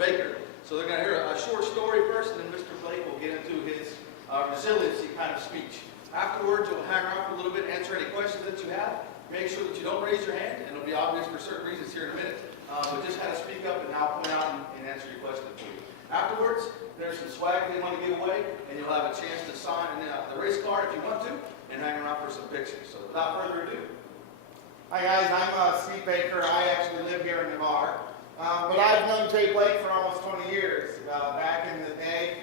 Baker. So they're going to hear a short story first, and then Mr. Blake will get into his resiliency kind of speech. Afterwards, you'll hang around for a little bit, answer any questions that you have. Make sure that you don't raise your hand, and it'll be obvious for certain reasons here in a minute. But just kind of speak up, and I'll point out and answer your question for you. Afterwards, there's some swag they want to give away, and you'll have a chance to sign the race card if you want to, and hang around for some pictures. So without further ado. Hi guys, I'm Steve Baker. I actually live here in Navarre. But I've known Jay Blake for almost 20 years. Back in the day,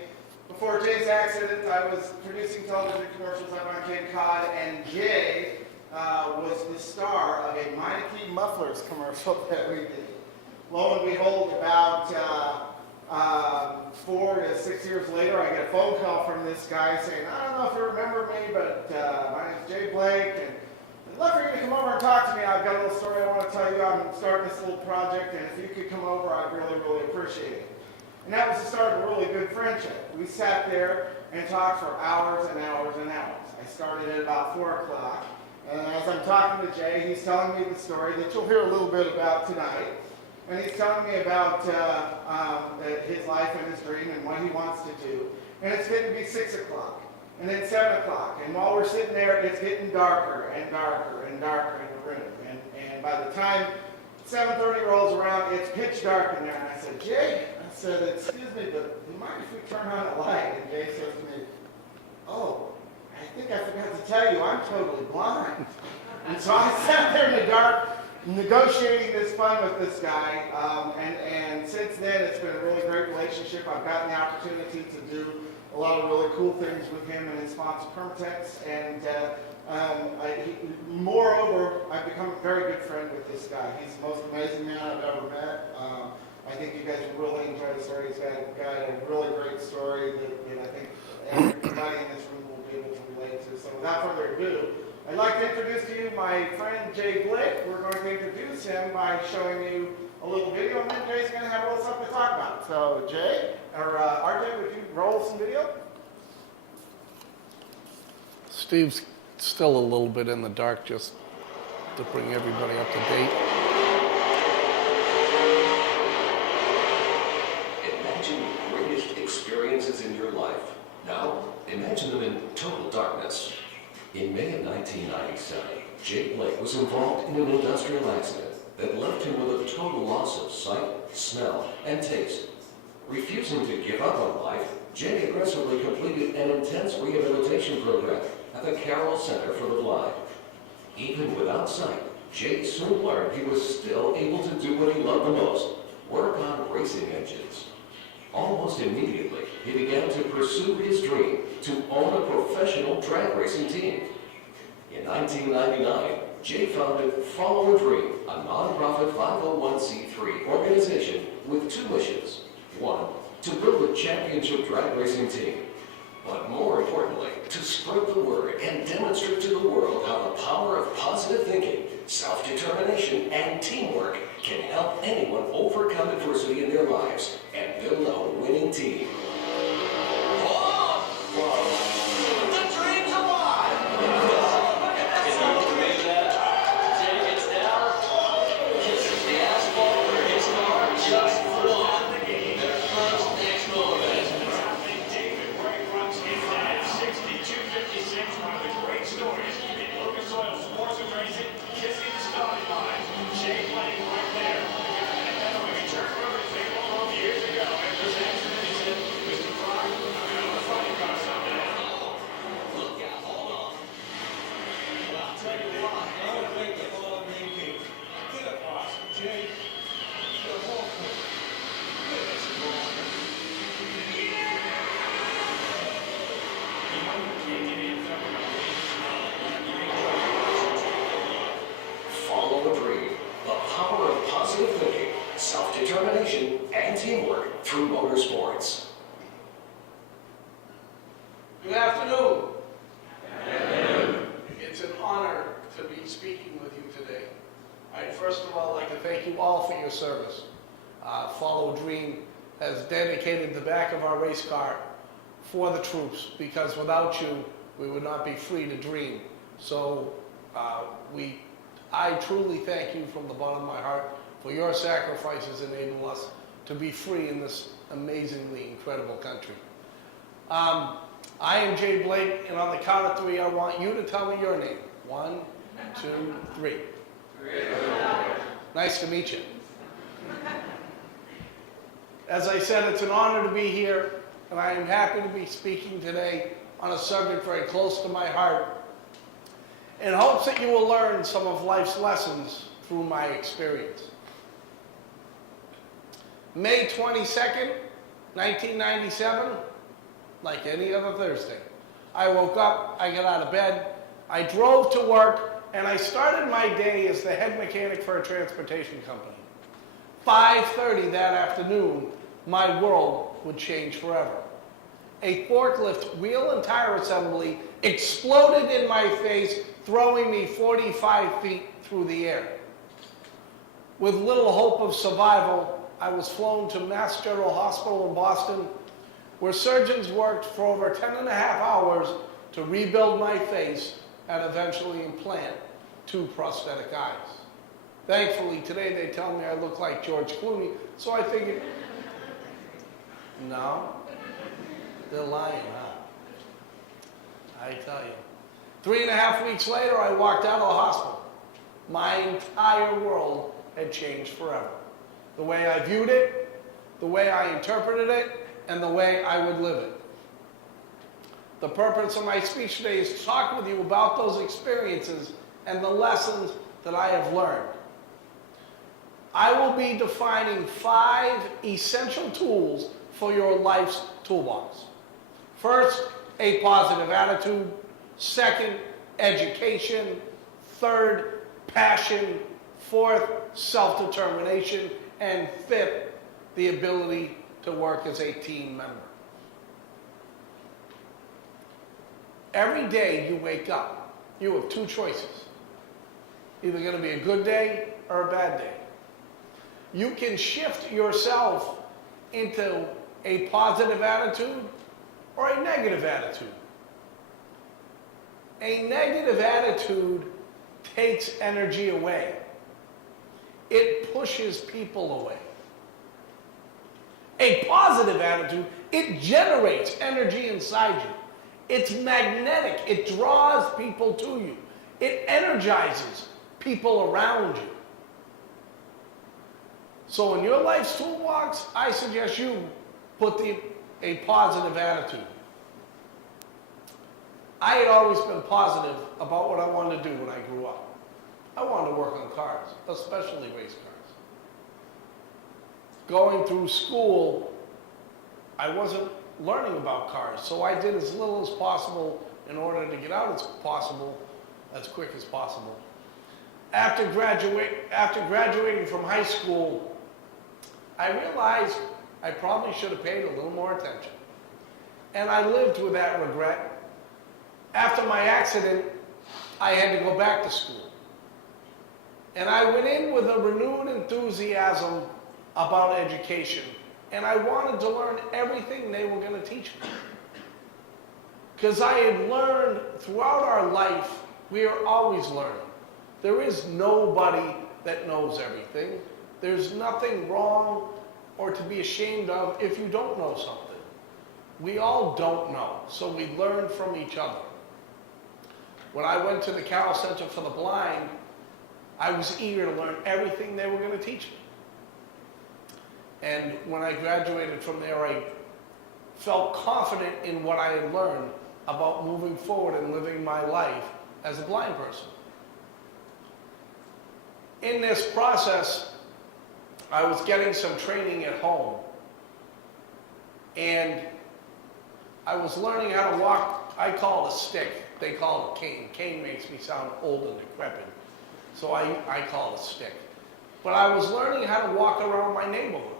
before Jay's accident, I was producing television commercials on Cape Cod, and Jay was the star of a Meineke Mufflers commercial that we did. Lo and behold, about 4 to 6 years later, I get a phone call from this guy saying, I don't know if you remember me, but my name's Jay Blake, and I'd love for you to come over and talk to me. I've got a little story I want to tell you. I'm starting this little project, and if you could come over, I'd really, really appreciate it. And that was the start of a really good friendship. We sat there and talked for hours and hours and hours. I started at about 4 o'clock, and as I'm talking to Jay, he's telling me the story that you'll hear a little bit about tonight. And he's telling me about his life and his dream and what he wants to do. And it's getting to be 6 o'clock, and then 7 o'clock. And while we're sitting there, it's getting darker and darker and darker in the room. And by the time 7:30 rolls around, it's pitch dark in there. And I said, Jay, I said, excuse me, but do you mind if we turn on a light? And Jay says to me, oh, I think I forgot to tell you, I'm totally blind. And so I sat there in the dark, negotiating this fun with this guy, and since then it's been a really great relationship. I've gotten the opportunity to do a lot of really cool things with him and his sponsor Permatex, and moreover, I've become a very good friend with this guy. He's the most amazing man I've ever met. I think you guys will really enjoy the story. He's got a really great story that I think everybody in this room will be able to relate to. So without further ado, I'd like to introduce to you my friend Jay Blake. We're going to introduce him by showing you a little video, and then Jay's going to have a little something to talk about. So Jay, or RJ, would you roll some video? Steve's still a little bit in the dark, just to bring everybody up to date. Imagine your greatest experiences in your life. Now, imagine them in total darkness. In May of 1997, Jay Blake was involved in an industrial accident that left him with a total loss of sight, smell, and taste. Refusing to give up on life, Jay aggressively completed an intense rehabilitation program at the Carroll Center for the Blind. Even without sight, Jay soon learned he was still able to do what he loved the most, work on racing engines. Almost immediately, he began to pursue his dream to own a professional drag racing team. In 1999, Jay founded Follow a Dream, a non-profit 501c3 organization with 2 missions. 1, to build a championship drag racing team. But more importantly, to spread the word and demonstrate to the world how the power of positive thinking, self-determination, and teamwork can help anyone overcome adversity in their lives and build a winning team. Self-determination and teamwork through motorsports. Good afternoon. It's an honor to be speaking with you today. I'd first of all like to thank you all for your service. Follow a Dream has dedicated the back of our race car for the troops, because without you, we would not be free to dream. So I truly thank you from the bottom of my heart for your sacrifices enabling us to be free in this amazingly incredible country. I am Jay Blake, and on the count of three, I want you to tell me your name. 1, 2, 3. Nice to meet you. As I said, it's an honor to be here, and I am happy to be speaking today on a subject very close to my heart, in hopes that you will learn some of life's lessons through my experience. May 22nd, 1997, like any other Thursday, I woke up, I got out of bed, I drove to work, and I started my day as the head mechanic for a transportation company. 5:30 that afternoon, my world would change forever. A forklift wheel and tire assembly exploded in my face, throwing me 45 feet through the air. With little hope of survival, I was flown to Mass General Hospital in Boston, where surgeons worked for over 10.5 hours to rebuild my face and eventually implant 2 prosthetic eyes. Thankfully, today they tell me I look like George Clooney, so I figured, no, they're lying, huh? I tell you. 3.5 weeks later, I walked out of the hospital. My entire world had changed forever. The way I viewed it, the way I interpreted it, and the way I would live it. The purpose of my speech today is to talk with you about those experiences and the lessons that I have learned. I will be defining 5 essential tools for your life's toolbox. First, a positive attitude. Second, education. Third, passion. Fourth, self-determination. And fifth, the ability to work as a team member. Every day you wake up, you have 2 choices. Either going to be a good day or a bad day. You can shift yourself into a positive attitude or a negative attitude. A negative attitude takes energy away. It pushes people away. A positive attitude, it generates energy inside you. It's magnetic. It draws people to you. It energizes people around you. So in your life's toolbox, I suggest you put a positive attitude. I had always been positive about what I wanted to do when I grew up. I wanted to work on cars, especially race cars. Going through school, I wasn't learning about cars, so I did as little as possible in order to get out as quick as possible. After graduating from high school, I realized I probably should have paid a little more attention. And I lived with that regret. After my accident, I had to go back to school. And I went in with a renewed enthusiasm about education. And I wanted to learn everything they were going to teach me. Because I had learned throughout our life, we are always learning. There is nobody that knows everything. There's nothing wrong or to be ashamed of if you don't know something. We all don't know, so we learn from each other. When I went to the Carroll Center for the Blind, I was eager to learn everything they were going to teach me. And when I graduated from there, I felt confident in what I had learned about moving forward and living my life as a blind person. In this process, I was getting some training at home. And I was learning how to walk. I call it a stick. They call it a cane. Cane makes me sound old and decrepit. So I call it a stick. But I was learning how to walk around my neighborhood.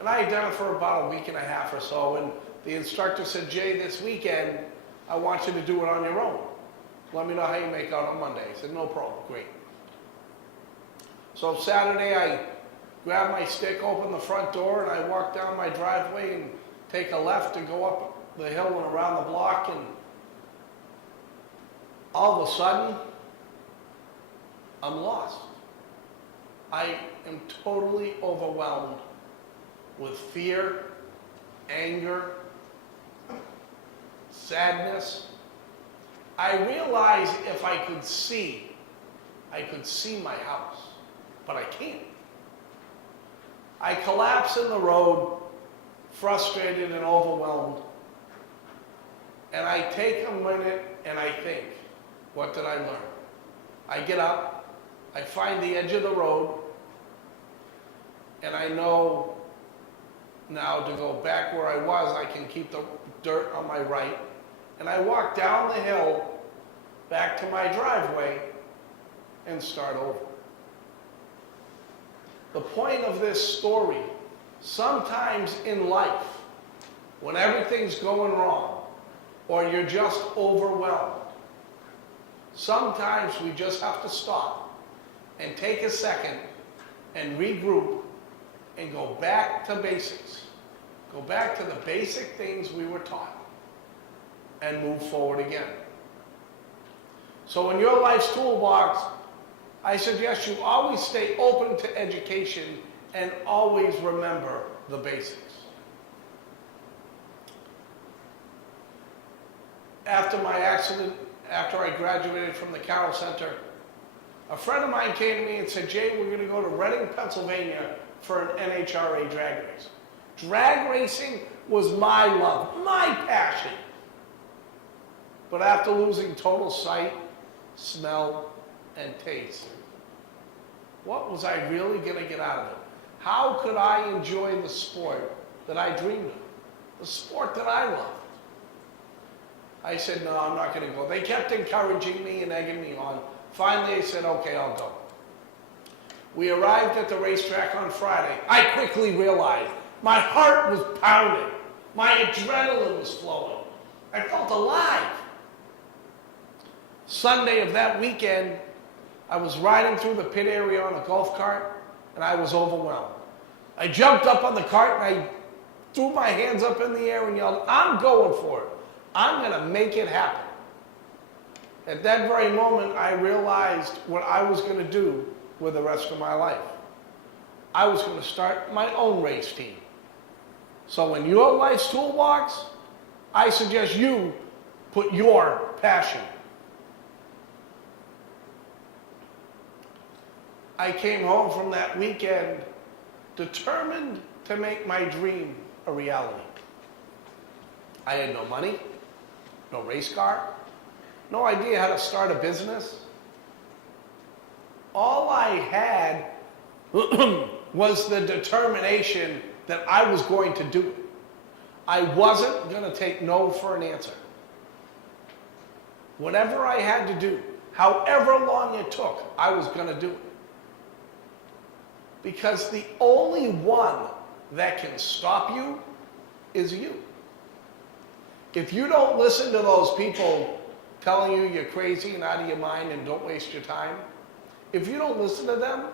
And I had done it for about a week and a half or so. And the instructor said, Jay, this weekend, I want you to do it on your own. Let me know how you make out on Monday. I said, no problem, great. So Saturday, I grabbed my stick, opened the front door, and I walked down my driveway and take a left to go up the hill and around the block. And all of a sudden, I'm lost. I am totally overwhelmed with fear, anger, sadness. I realized if I could see my house, but I can't. I collapse in the road, frustrated and overwhelmed, and I take a minute and I think, what did I learn? I get up, I find the edge of the road, and I know now to go back where I was, I can keep the dirt on my right, and I walk down the hill back to my driveway and start over. The point of this story, sometimes in life, when everything's going wrong, or you're just overwhelmed, sometimes we just have to stop and take a second and regroup and go back to basics. Go back to the basic things we were taught and move forward again. So in your life's toolbox, I suggest you always stay open to education and always remember the basics. After my accident, after I graduated from the Carroll Center, a friend of mine came to me and said, Jay, we're going to go to Reading, Pennsylvania for an NHRA drag race. Drag racing was my love, my passion. But after losing total sight, smell, and taste, what was I really going to get out of it? How could I enjoy the sport that I dreamed of, the sport that I loved? I said, no, I'm not going to go. They kept encouraging me and egging me on. Finally, I said, okay, I'll go. We arrived at the racetrack on Friday. I quickly realized my heart was pounding. My adrenaline was flowing. I felt alive. Sunday of that weekend, I was riding through the pit area on a golf cart, and I was overwhelmed. I jumped up on the cart, and I threw my hands up in the air and yelled, I'm going for it. I'm going to make it happen. At that very moment, I realized what I was going to do with the rest of my life. I was going to start my own race team. So in your life's toolbox, I suggest you put your passion. I came home from that weekend determined to make my dream a reality. I had no money, no race car, no idea how to start a business. All I had was the determination that I was going to do it. I wasn't going to take no for an answer. Whatever I had to do, however long it took, I was going to do it. Because the only one that can stop you is you. If you don't listen to those people telling you you're crazy and out of your mind and don't waste your time, if you don't listen to them,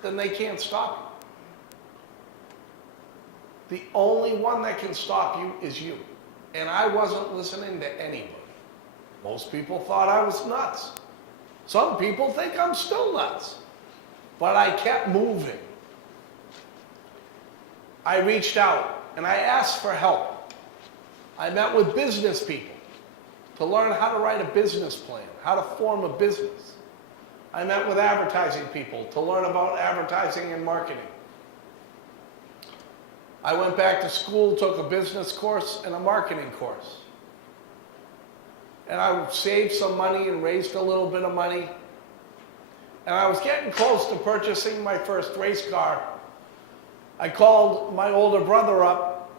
then they can't stop you. The only one that can stop you is you. And I wasn't listening to anybody. Most people thought I was nuts. Some people think I'm still nuts. But I kept moving. I reached out and I asked for help. I met with business people to learn how to write a business plan, how to form a business. I met with advertising people to learn about advertising and marketing. I went back to school, took a business course and a marketing course. And I saved some money and raised a little bit of money. And I was getting close to purchasing my first race car. I called my older brother up,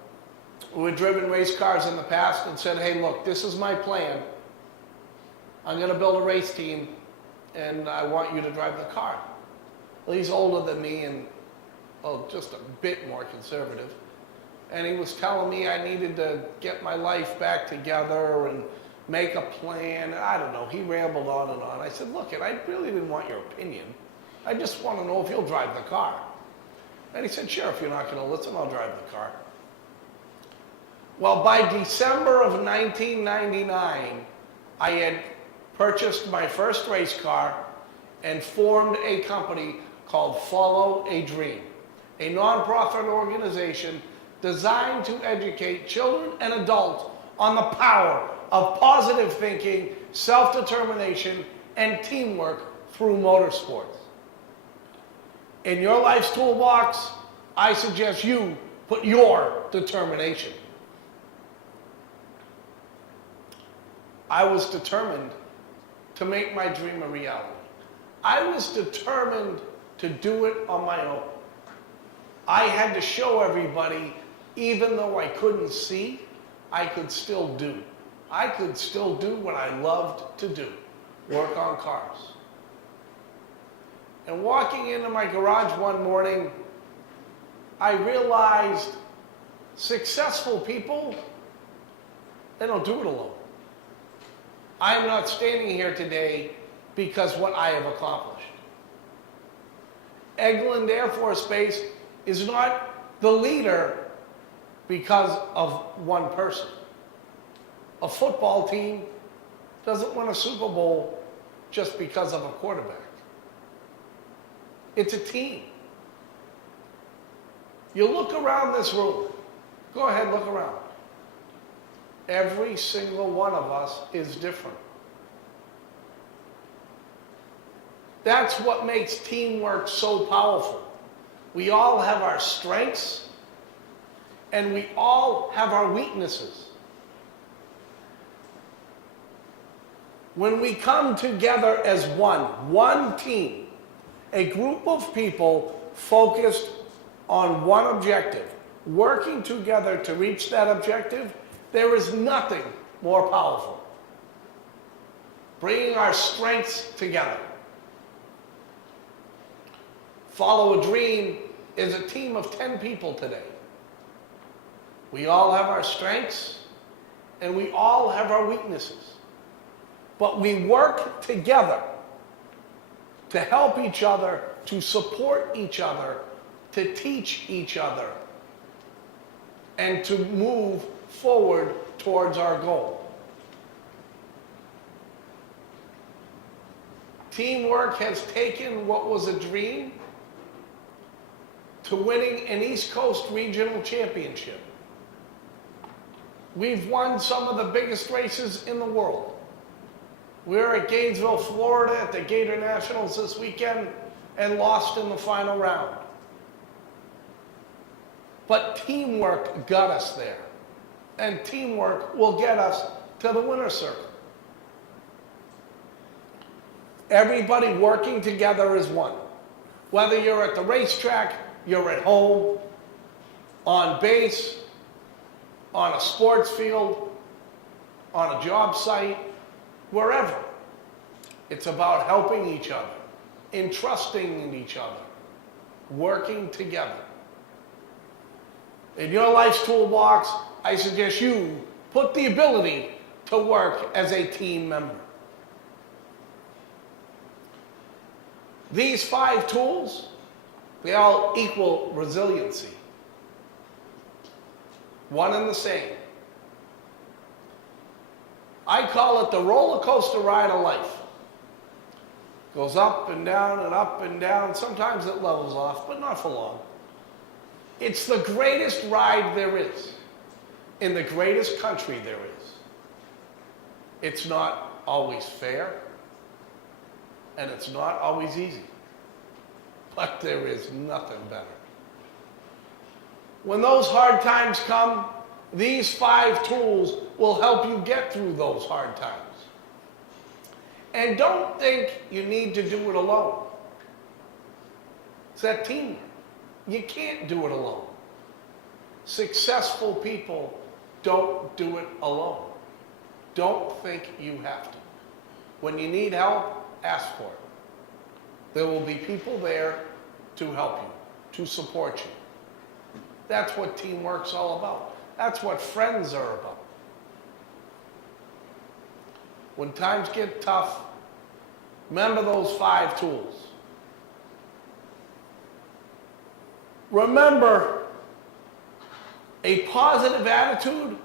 who had driven race cars in the past, and said, hey, look, this is my plan. I'm going to build a race team, and I want you to drive the car. Well, he's older than me and just a bit more conservative. And he was telling me I needed to get my life back together and make a plan. I don't know. He rambled on and on. I said, look, I really didn't want your opinion. I just want to know if you'll drive the car. And he said, sure, if you're not going to listen, I'll drive the car. Well, by December of 1999, I had purchased my first race car and formed a company called Follow a Dream. a nonprofit organization designed to educate children and adults on the power of positive thinking, self-determination, and teamwork through motorsports. In your life's toolbox, I suggest you put your determination. I was determined to make my dream a reality. I was determined to do it on my own. I had to show everybody, even though I couldn't see, I could still do. I could still do what I loved to do, work on cars. And walking into my garage one morning, I realized successful people, they don't do it alone. I am not standing here today because what I have accomplished. Eglin Air Force Base is not the leader because of one person. A football team doesn't win a Super Bowl just because of a quarterback. It's a team. You look around this room. Go ahead, look around. Every single one of us is different. That's what makes teamwork so powerful. We all have our strengths, and we all have our weaknesses. When we come together as one team, a group of people focused on one objective, working together to reach that objective, there is nothing more powerful. Bringing our strengths together. Follow a Dream is a team of 10 people today. We all have our strengths and we all have our weaknesses. But we work together to help each other, to support each other, to teach each other, and to move forward towards our goal. Teamwork has taken what was a dream to winning an East Coast Regional Championship. We've won some of the biggest races in the world. We're at Gainesville, Florida at the Gator Nationals this weekend and lost in the final round. But teamwork got us there. And teamwork will get us to the winner's circle. Everybody working together is one. Whether you're at the racetrack, you're at home, on base, on a sports field, on a job site, wherever. It's about helping each other, entrusting in each other, working together. In your life's toolbox, I suggest you put the ability to work as a team member. These 5 tools, they all equal resiliency. One and the same. I call it the roller coaster ride of life. Goes up and down and up and down. Sometimes it levels off, but not for long. It's the greatest ride there is, in the greatest country there is. It's not always fair, and it's not always easy, but there is nothing better. When those hard times come, these 5 tools will help you get through those hard times. And don't think you need to do it alone. It's that teamwork. You can't do it alone. Successful people don't do it alone. Don't think you have to. When you need help, ask for it. There will be people there to help you, to support you. That's what teamwork's all about. That's what friends are about. When times get tough, remember those 5 tools. Remember, a positive attitude,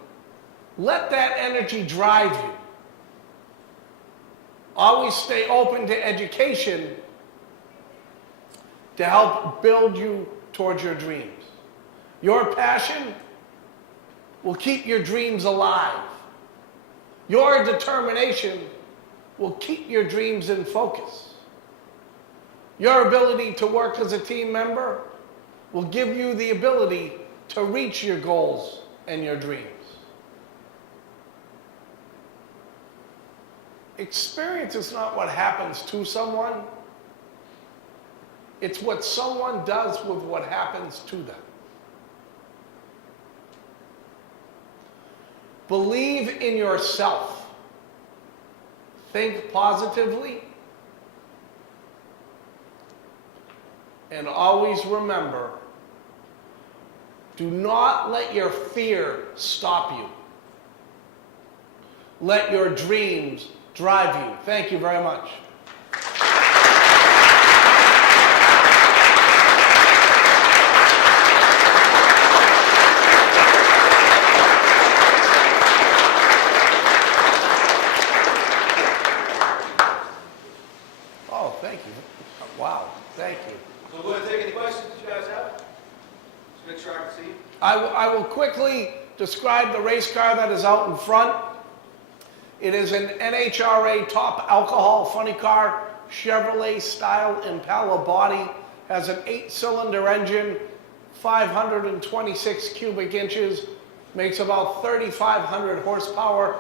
let that energy drive you. Always stay open to education to help build you towards your dreams. Your passion will keep your dreams alive. Your determination will keep your dreams in focus. Your ability to work as a team member will give you the ability to reach your goals and your dreams. Experience is not what happens to someone. It's what someone does with what happens to them. Believe in yourself. Think positively. And always remember, do not let your fear stop you. Let your dreams drive you. Thank you very much. Oh, thank you. Wow, thank you. So we're going to take any questions that you guys have. Just make sure I can see you. I will quickly describe the race car that is out in front. It is an NHRA top alcohol funny car, Chevrolet style Impala body, has an 8-cylinder engine, 526 cubic inches, makes about 3,500 horsepower.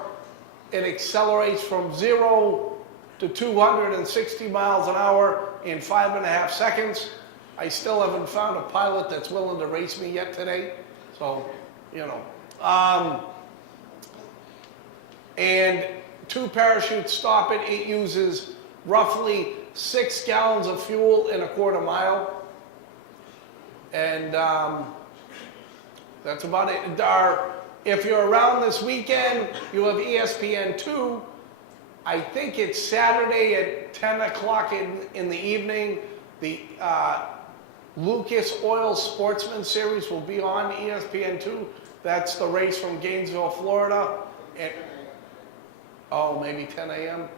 It accelerates from 0 to 260 miles an hour in 5.5 seconds. I still haven't found a pilot that's willing to race me yet today, so, you know. And 2 parachutes stop it. It uses roughly 6 gallons of fuel in a quarter mile. And that's about it. If you're around this weekend, you have ESPN2. I think it's Saturday at 10 o'clock in the evening. The Lucas Oil Sportsman Series will be on ESPN2. That's the race from Gainesville, Florida. Oh, maybe 10 a.m.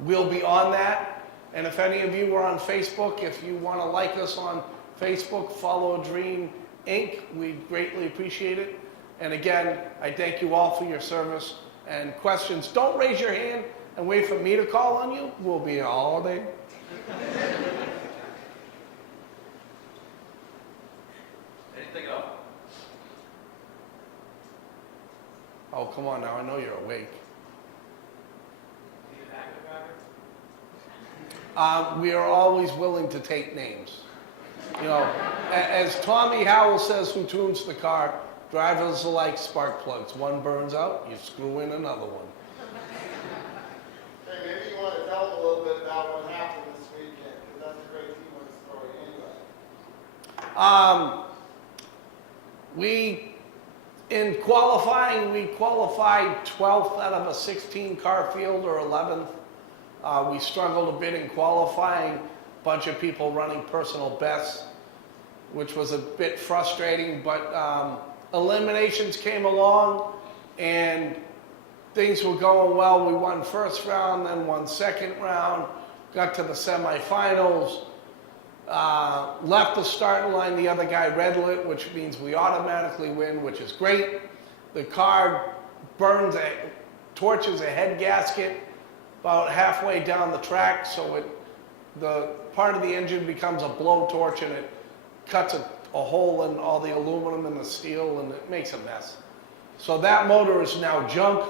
We'll be on that. And if any of you are on Facebook, if you want to like us on Facebook, follow Dream Inc., we'd greatly appreciate it. And again, I thank you all for your service and questions. Don't raise your hand and wait for me to call on you. We'll be here all day. Anything else? Oh, come on now, I know you're awake. We are always willing to take names. You know, as Tommy Howell says, who tunes the car, drivers are like spark plugs. One burns out, you screw in another one. Hey, maybe you want to tell them a little bit about what happened this weekend, because that's a great teamwork story anyway. In qualifying, we qualified 12th out of a 16-car field, or 11th. We struggled a bit in qualifying, a bunch of people running personal bests, which was a bit frustrating, but eliminations came along and things were going well. We won first round, then won second round, got to the semifinals, left the starting line, the other guy red lit, which means we automatically win, which is great. The car torches a head gasket about halfway down the track, so the part of the engine becomes a blowtorch and it cuts a hole in all the aluminum and the steel and it makes a mess. So that motor is now junk,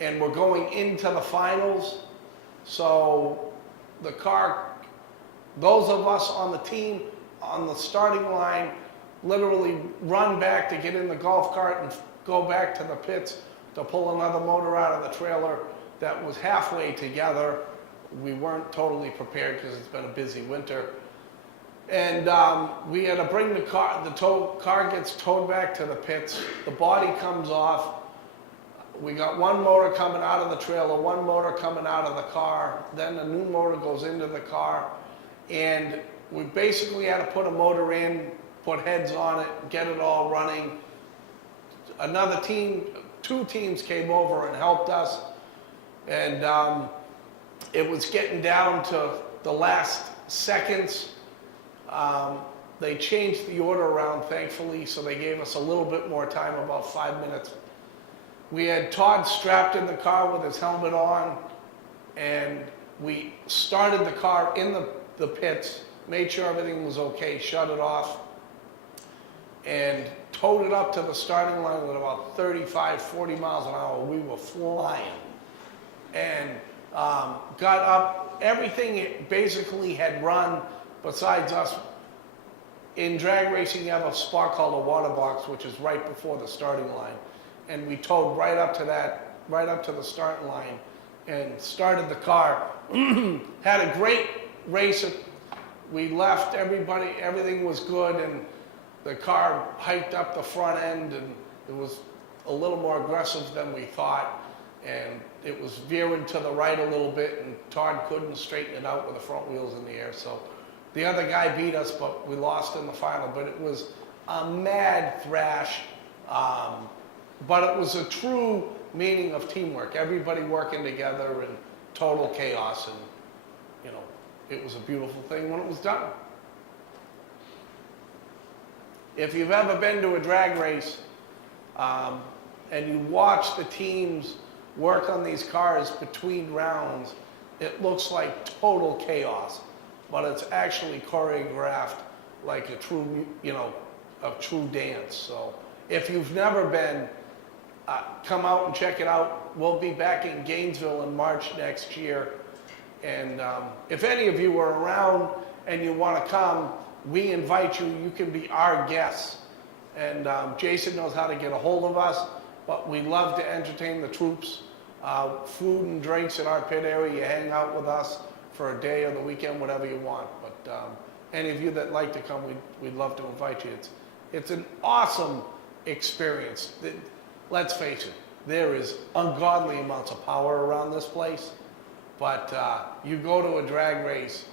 and we're going into the finals. So the car, those of us on the team on the starting line literally run back to get in the golf cart and go back to the pits to pull another motor out of the trailer that was halfway together. We weren't totally prepared because it's been a busy winter. And we had to bring the car, car gets towed back to the pits, the body comes off. We got one motor coming out of the trailer, one motor coming out of the car, then a new motor goes into the car, and we basically had to put a motor in, put heads on it, get it all running. Another team, 2 teams came over and helped us, and it was getting down to the last seconds, They changed the order around, thankfully, so they gave us a little bit more time, about 5 minutes. We had Todd strapped in the car with his helmet on, and we started the car in the pits, made sure everything was okay, shut it off, and towed it up to the starting line with about 35, 40 miles an hour. We were flying. And got up, everything basically had run besides us. In drag racing, you have a spot called a water box, which is right before the starting line. And we towed right up to that, right up to the starting line and started the car. Had a great race. We left, everything was good, and the car hiked up the front end, and it was a little more aggressive than we thought. And it was veering to the right a little bit, and Todd couldn't straighten it out with the front wheels in the air. So the other guy beat us, but we lost in the final. But it was a mad thrash. But it was a true meaning of teamwork. Everybody working together in total chaos. And, you know, it was a beautiful thing when it was done. If you've ever been to a drag race and you watch the teams work on these cars between rounds, it looks like total chaos, but it's actually choreographed like a true, you know, a true dance. So if you've never been, come out and check it out. We'll be back in Gainesville in March next year. And if any of you are around and you want to come, we invite you. You can be our guests. And Jason knows how to get a hold of us, but we love to entertain the troops. Food and drinks in our pit area. You hang out with us for a day or the weekend, whatever you want. But any of you that like to come, we'd love to invite you. It's an awesome experience. Let's face it, there is ungodly amounts of power around this place. But you go to a drag race,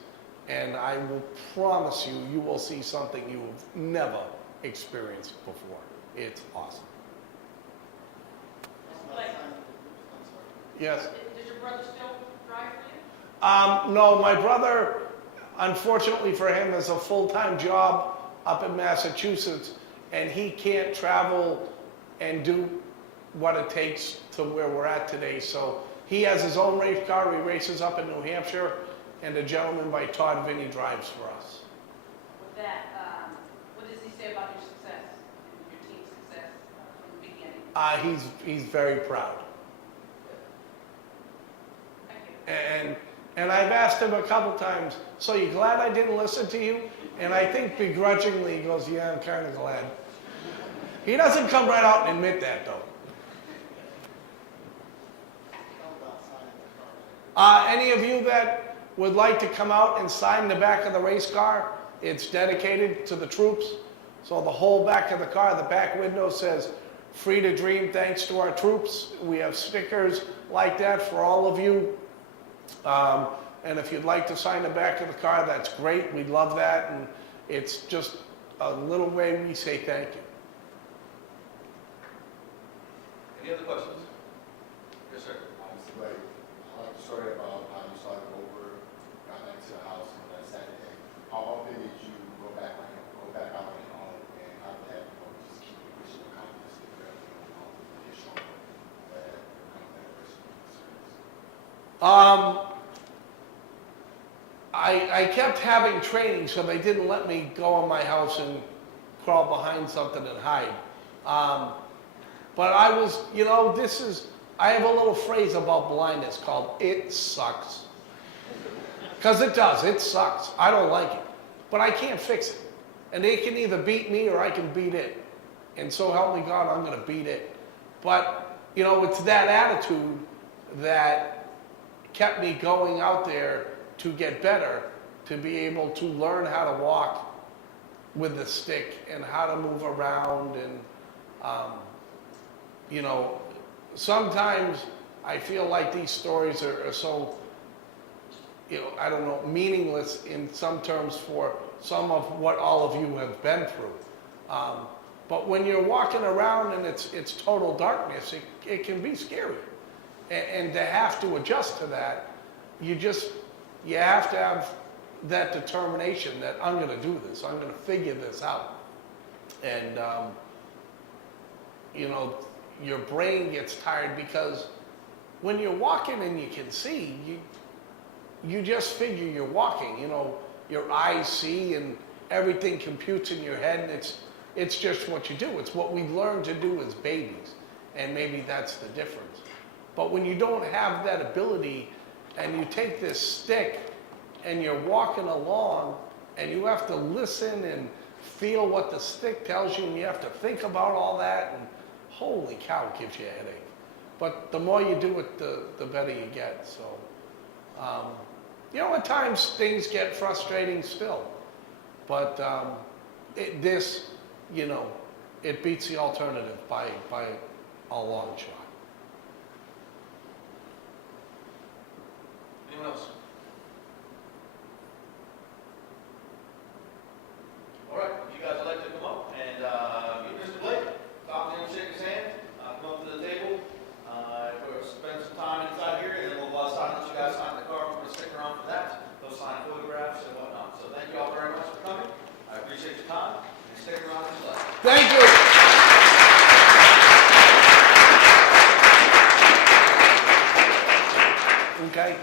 and I will promise you, you will see something you have never experienced before. It's awesome. Yes? Does your brother still drive for you? No, my brother, unfortunately for him, has a full-time job up in Massachusetts, and he can't travel and do what it takes to where we're at today. So he has his own race car. He races up in New Hampshire, and a gentleman by Todd Vinny drives for us. With that, what does he say about your success, your team's success from the beginning? He's very proud. Thank you. And I've asked him a couple times, so you glad I didn't listen to you? And I think begrudgingly he goes, yeah, I'm kind of glad. He doesn't come right out and admit that, though. Any of you that would like to come out and sign the back of the race car, it's dedicated to the troops. So the whole back of the car, the back window says, "Free to dream, thanks to our troops." We have stickers like that for all of you. And if you'd like to sign the back of the car, that's great. We'd love that. And it's just a little way we say thank you. Any other questions? Yes, sir. Right. I like the story about how you started over, got back to the house on that Saturday. How often did you go back out on your own, and how did that, just keep your mission accomplished if you're showing that I kept having training, so they didn't let me go in my house and crawl behind something and hide. But I was, you know, I have a little phrase about blindness called "it sucks." Because it does, it sucks. I don't like it. But I can't fix it. And it can either beat me or I can beat it. And so help me God, I'm going to beat it. But, you know, it's that attitude that kept me going out there to get better, to be able to learn how to walk with the stick and how to move around. And, you know, sometimes I feel like these stories are so, you know, I don't know, meaningless in some terms for some of what all of you have been through. But when you're walking around and it's total darkness, it can be scary. And to have to adjust to that, you have to have that determination that I'm going to do this, I'm going to figure this out. And, you know, your brain gets tired because when you're walking and you can see, you just figure you're walking, you know, your eyes see and everything computes in your head, and it's just what you do. It's what we learn to do as babies, and maybe that's the difference. But when you don't have that ability and you take this stick and you're walking along and you have to listen and feel what the stick tells you and you have to think about all that, and holy cow, it gives you a headache. But the more you do it, the better you get. So, you know, at times things get frustrating still, but this, you know, it beats the alternative by a long shot. Anyone else? All right, you guys would like to come up and meet Mr. Blake, talk to him, shake his hand, come up to the table, we'll spend some time inside here, and then we'll let you guys sign the card. We're going to stick around for that. They'll sign photographs and whatnot. So thank you all very much for coming. I appreciate your time, and stick around and play. Thank you. Okay.